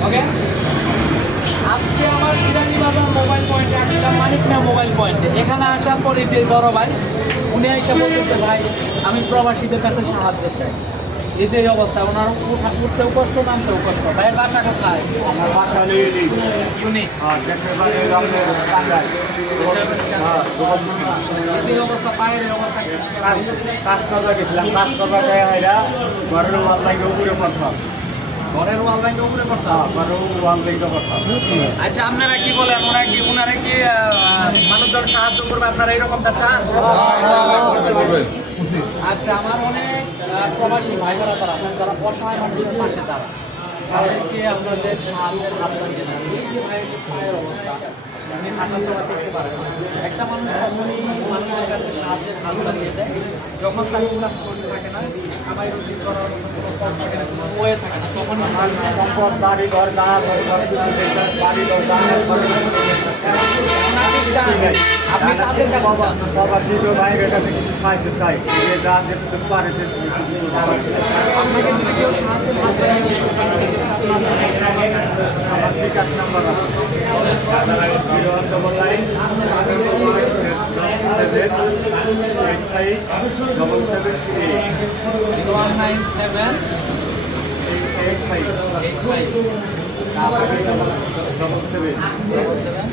ওকে আজকে আমার সিরাজি বাজার মোবাইল পয়েন্টে আসলাম মানিক মোবাইল পয়েন্টে এখানে আসার পরে যে বড় ভাই উনি এসে বলতেছে ভাই আমি প্রবাসীদের কাছে সাহায্য চাই। এই যে অবস্থা ওনার উঠা- উঠতেও কষ্ট নামতেও কষ্ট। ভাইয়ের বাসা কোথায়? আমার বাসা ইউনিট হ্যাঁ এই অবস্থা পায়ের অবস্থা কাজ করবা গেছিলাম কাজ করবা যায় হাইরা ঘরের ওয়াল লাগে উপরে পড়তাম। ঘরের ওয়াল ব্যাংকে উপরে করছে আমার ওয়াল লাগে পড়তাম আচ্ছা আপনারা কি বলেন ওরা কি, ওনারা কি মানুষজন সাহায্য করবে? আপনারা এরকমটা চান? আচ্ছা আমার অনেক প্রবাসী ভাই বোনেরা তারা আছেন, যারা অসহায় মানুষের পাশে তারা। তাদেরকে আপনাদের সাহায্যের হাত লাগিয়ে এই যে ভাইয়ের অবস্থা হাঁটা চলা করতে পারেন একটা মানুষ মানুষের কাছে সাহায্যের হাত বাড়িয়ে দেয় যখন তাকে কাজ করতে থাকে না কামাই রুজি করার কোনো ওয়ে থাকে না তখন সম্পদ বাড়ি ঘর দাঁড়া বাড়ি ঘর দাঁড়া আপনি তাদের কাছে চান। বাবা ছিল ভাইয়ের কাছে কিছু সাহায্য চাই। যে যা যেতে পারে আপনাকে যদি কেউ সাহায্যের one nine seven eight five eight five double seven double seven